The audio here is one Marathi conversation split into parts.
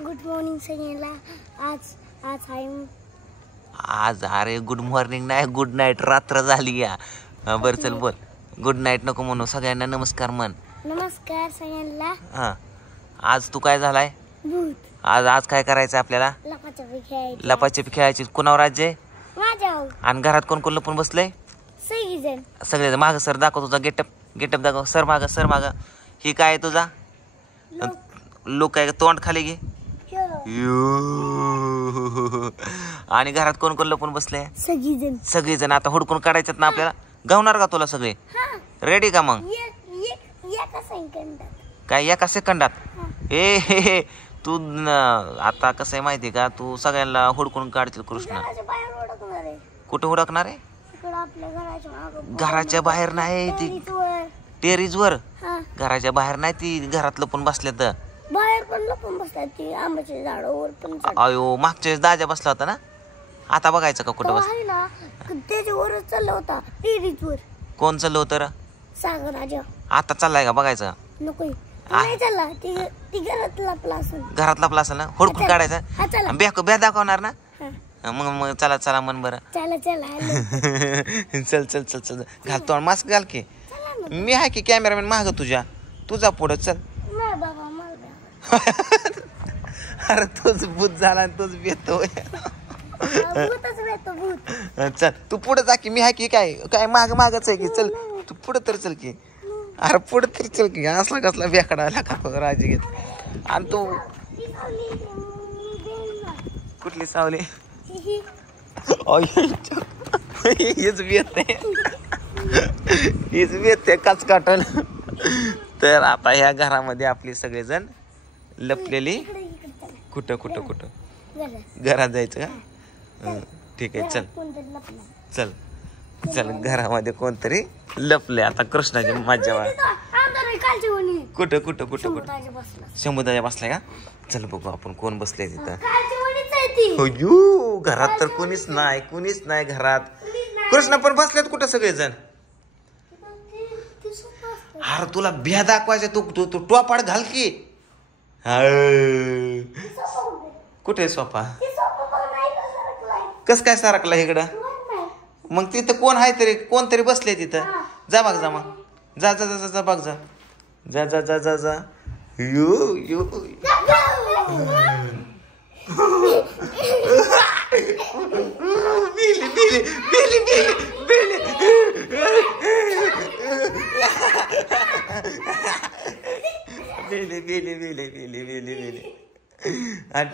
गुड मॉर्निंग सगळ्यांना. आज आज आहे आज अरे गुड मॉर्निंग नाही, गुड नाईट. रात्र झाली या. बरं चल बोल. गुड नाईट नको म्हणू, सगळ्यांना नमस्कार म्हण. नमस्कार सगळ्यांना. हा, आज तू काय झालाय? भूत. आज काय करायचं आपल्याला? लपाछपी खेळायची. लपाछपी खेळायची. कुणावर राज्य आहे? माझ्यावर. आणि घरात कोण कोण लपून बसलंय? सगळीजण. सगळे माग सर दाखव तुझा गेटअप दाखव. सर माग. ही काय आहे तुझा? लोक काय तोंड खाली घे. आणि घरात कोण कोण लपून बसले? सगळीजण. आता हुडकून काढायच्यात ना आपल्याला. गावणार का तुला सगळे? रेडी का मग? काय एका सेकंदात? ए तू आता कसं आहे माहिती का, तू सगळ्यांना हुडकून काढतील कृष्ण. कुठे हुडकणार आहे? घराच्या बाहेर नाही, ती टेरीज वर. घराच्या बाहेर नाही, ती घरात लपून बसल्या तर बाहेर पण लपून बसतात. ती आंब्याच्या झाडावर पण. अयो मागच्या वेळेस दाजा बसला होता ना. आता बघायचं का कुठं बस? त्याच्यावरच चालला होता टेरीजवर. कोण चाललं होतं? सागर राजा. आता चाललाय का बघायचं? नको नाही चालला. ती घरात लपला असेल. घरात लपला असेल ना, हुडकून काढायचं. ब्या दाखवणार ना. मग चला मन बरं. चला चल घाल तो मास्क घाल की. मी आहे की कॅमेरामॅन माग तुझा पुढं चल. अरे तोच भूत झाला आणि तोच भेटतोय. चल तू पुढे जा की. मी आहे की काय मागच आहे की. चल तू पुढे तर चल की. अरे पुढे तर चल की. असला कसला बेकडा आला का राजी घेत. आणि तू कुठली सावली? हीच बेत काच काटल. तर आता ह्या घरामध्ये आपली सगळेजण लपलेली. कुठं घरात जायचं का? ठीक आहे चल घरामध्ये कोणतरी लपले. आता कृष्णाची मज्जा. कुठं समुद्राच्या बसलाय का? चल बघू आपण कोण बसले तिथं. घरात तर कोणीच नाही घरात. कृष्ण पण बसलेत कुठं सगळेजण? अरे तुला भ्या दाखवायचं. तू टोपाड घाल की. कुठे सोफा? कस काय सारखला इकडं? मग तिथं कोण आहे तरी, कोणतरी बसले तिथं. जा बघ जा मग. जा बघ जा. यो बेली.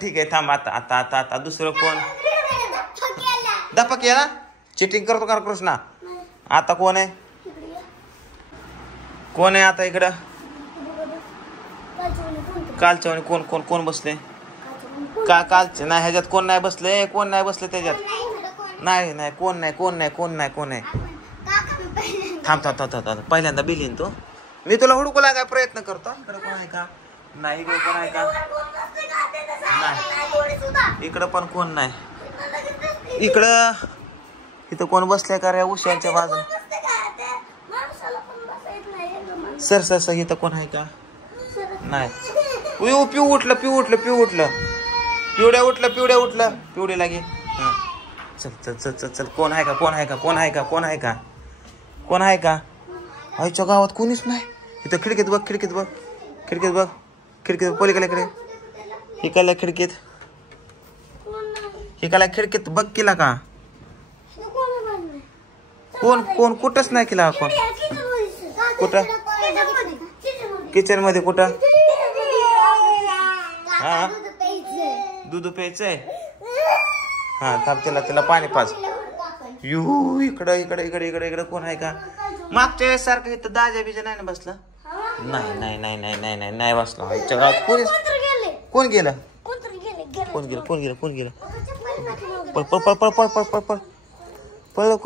ठीक आहे थांब. आता दुसरं कोण? दपा केला. चिटिंग करतो का कृष्णा? आता कोण आहे आता इकडं? कालच्या आणि कोण बसले? कालचे नाही. ह्याच्यात कोण नाही बसले त्याच्यात? नाही कोण नाही. थांब पहिल्यांदा बिलीन तू. मी तुला हुडकू लागाय प्रयत्न करतो. इकडं कोण आहे का? नाही. इकडे कोण आहे का? नाही. इकडं पण कोण नाही. इथं कोण बसलंय का रे? उशांच्या बाजून. सर इथं कोण आहे का? नाही. पिऊ उठलं. पिवड्या उठलं. पिवडी लागे. चल कोण आहे का? आईच्या गावात कोणीच नाही. इथं खिडकीत बघ. पलीकडे हिकाल्या खिडकीत बघ केला का? कोण कुठंच नाही केला. कोण कुठं? किचन मध्ये कुठं? हा दूध प्यायचंय. हा थांब. त्याला पाणी पाच. इकडं कोण आहे का? मागच्या वेळेस सारखं इथं दाजा बिजा नाही ना बसला? नाही बसला. आईच्या गावात कोण गेलं?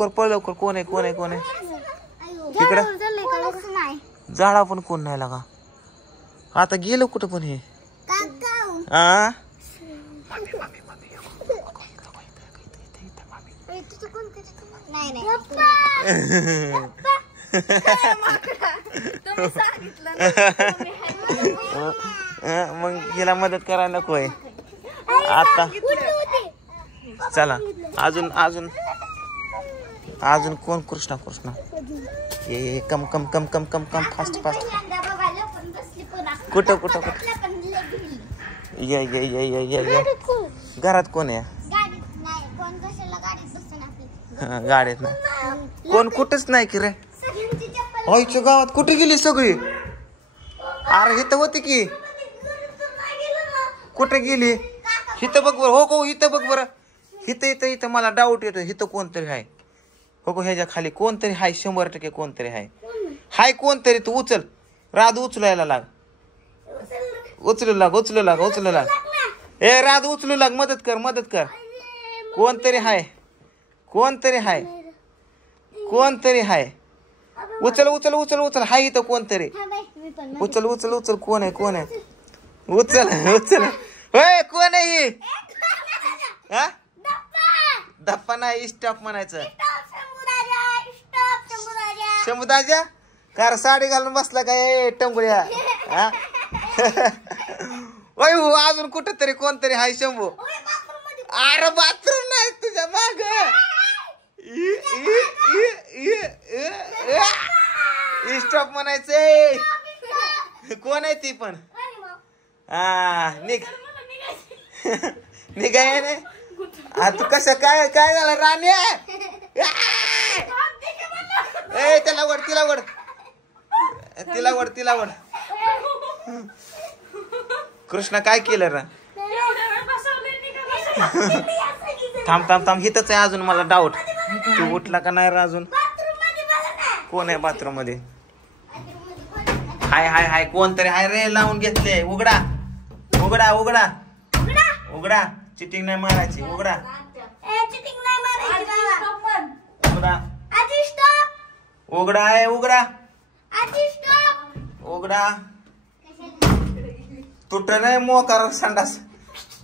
पळ लवकर. कोण आहे? इकडं झाडा पण कोण नाही लागा. आता गेलो कुठं पण हे? मग हिला मदत करायला नको आहे. आता चला अजून अजून अजून कोण कृष्णा कृष्णा ये कम कम कम कम कम कम फास्ट फास्ट कुठं कुठं कुठं ये ये ये ये ये ये घरात कोण आहे गाडीत नाही कोण कुठंच नाही की रे आईच्या गावात कुठे गेली सगळी अरे इथं होती की कुठे गेली इथं बघ बरं हो इथं बघ बरं इथं इथं इथं मला डाऊट येतो इथं कोणतरी आहे हो ह्याच्या खाली कोणतरी हाय 100% कोणतरी हाय कोणतरी तू उचल राध उचलायला लाग उचलू लाग ए राध उचलू लाग मदत कर कोणतरी हाय उचल हाय इथं कोणतरी उचल कोण आहे उचल होय कोण आहे ही हा धप्पा नाही स्टॉप म्हणायचं शंभूदाजा कार साडी घालून बसला काय टंगुळ्या हा ओय हो अजून कुठंतरी कोणतरी हाय शंभू अरे बाथरूम नाही तुझ्या माग स्टॉप म्हणायचंय कोण आहे ती पण हा निघाय नाही तू कसं काय झालं राण्या ए तिला वड कृष्णा काय केलं रा थांब हिथच आहे अजून मला डाऊट तू उठला का नाही रा अजून कोण आहे बाथरूम मध्ये हाय कोणतरी हाय रे लावून घेतले उघडा चिटिंग नाही मारायची उघडा आहे उघडा तुट नाही मोकार संडास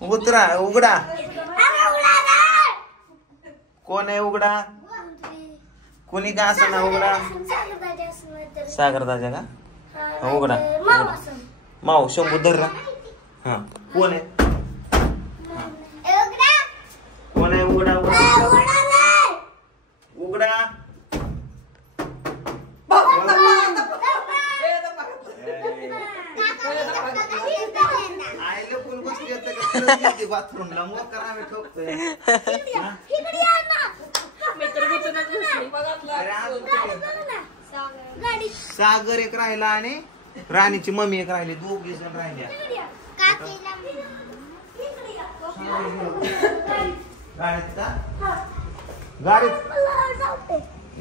उघडा कोण आहे उघडा कोणी का असं ना उघडा सागर दाजा का उघडा माऊ शंभू धरला हा कोण आहे उघडा बाथरूमला मोकार ठोकतोय सागर एक राहिला आणि राणीची मम्मी एक राहिली दोघी जण राहिल्या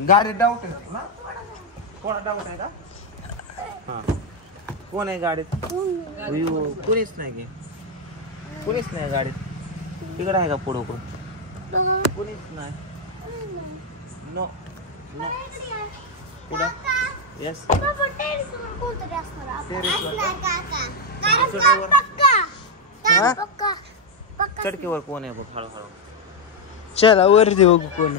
गाडीत डाऊट आहे ना कोणा डाऊट आहे का हा कोण आहे गाडीत कोणीच नाही गाडीत तिकडे आहे का पुढं कोणीच नाही नो पुढं येस चडकीवर कोण आहे बघ हळूहळू चला वरती बघू कोण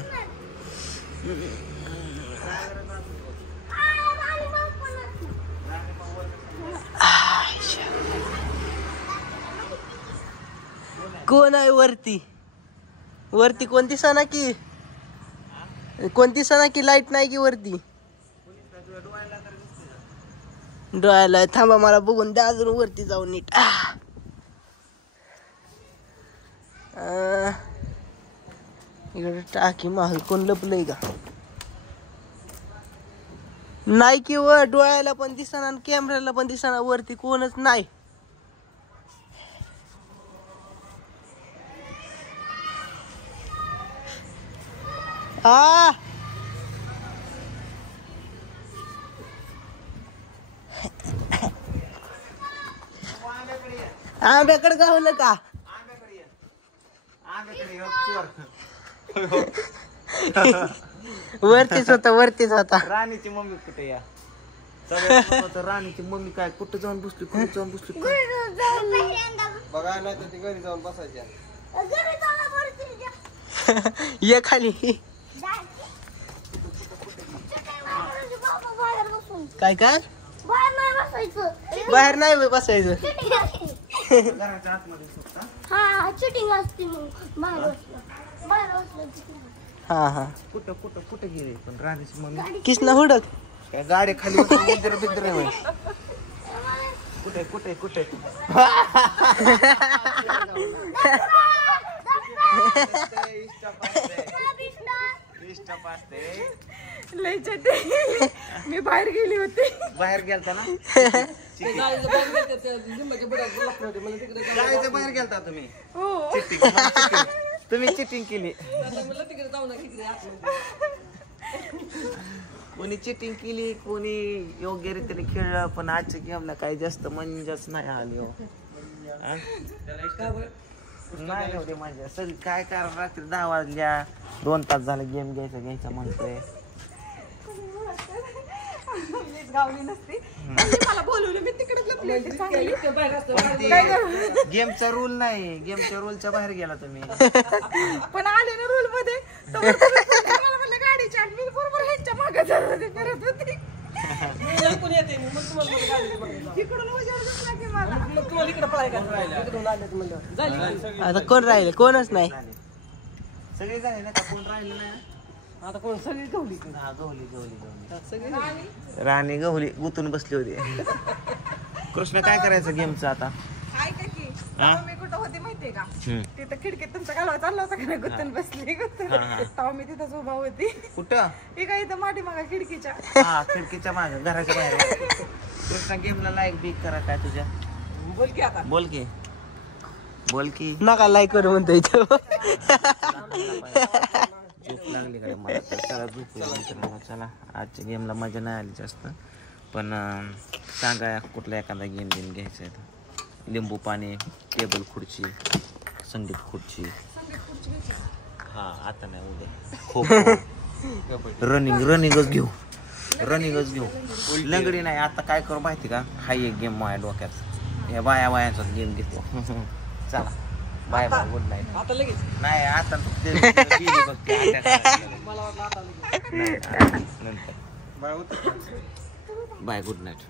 कोण आहे वरती कोणती सणा की लाईट नाही की वरती डोळ्याला थांबा मला बघून द्या अजून वरती जाऊन नीट इकडे टाकी महाल कोण लपलंय का नाही की वर डोळ्याला पण दिसना आणि कॅमेऱ्याला पण दिसना वरती कोणच नाही आंब्याकडे गावलं का वरतीच होता राणीची मम्मी कुठे या राणीची मम्मी काय कुठे जाऊन बसली बघा नाही तर ती घरी जाऊन बसायच्या ये खाली काय बाहेर नाही बसायचं घराच्या आतमध्ये सुटता. हा चिटिंग असते मग बाहेर बसलं cheating. हा हा कुठं कुठं कुठं गेले पण राणीची मम्मी किसना हुडक काय गाडी खाली बसून मंदिर बिंदिर होय. कुठे कुठे कुठे लय चटे मी बाहेर गेली होती बाहेर गेलता ना जायचं बाहेर गेलता तुम्ही हो चिटिंग तुम्ही चिटिंग केली कोणी चिटिंग केली कोणी योग्य रीतीने खेळलं पण आजच्या गेमला काही जास्त मजाच नाही आली हो. नाही एवढी मजा सगळी काय कारण रात्री 10 वाजल्या 2 तास झाले गेम घ्यायचा म्हणतोय. गावली नसती मला बोलवलं मी तिकडे लपले होते चांगली. गेमचा रूल नाही गेमच्या रूलच्या बाहेर गेला तुम्ही. पण आले ना रूल मध्ये तर मला म्हणलं गाडीच्या आणि मी बरोबर ह्यांच्या मागे जात होते फिरत होती इकडून उजेड दिसला की मला आता कोण राहिले कोणच नाही सगळे झाले ना का कोण राहिलं नाही आता कोण सगळी गवली हा गवली राणी गवली गुतून बसली होती. कृष्ण काय करायचं गेमचं आता ऐका की तेव्हा मी कुठं होते माहितीये का तिथं खिडकीत तुमचा कालवा चालला होता का गुत्तून बसली गुत्तून तेव्हा मी तिथंच उभा होती कुठं ही काय इथं माठी मागा खिडकीच्या हा खिडकीच्या मागे घराच्या बाहेर. कृष्णा गेमला लाईक बिक करा काय तुझ्या बोल की आता बोल की नका लाईक करू म्हणतो इथं झोप लागली कडे मला तर चला झोप चला आजच्या गेमला मजा नाही आली जास्त पण सांगा कुठला एखादा गेम घ्यायचा आहे तर. लिंबू पाणी टेबल खुर्ची संगीत खुर्ची हा आता नाही उद्या रनिंगच घेऊ लंगडी नाही आता काय करू माहिती का हा एक गेम माझ्या डोक्यात या बायाचाच गेम घेतो. चला बाय बाय गुड नाईट. आता लगेच नाही आता फक्त गेली बघते मला वाटलं आता लगेच नंतर बाय गुड नाईट.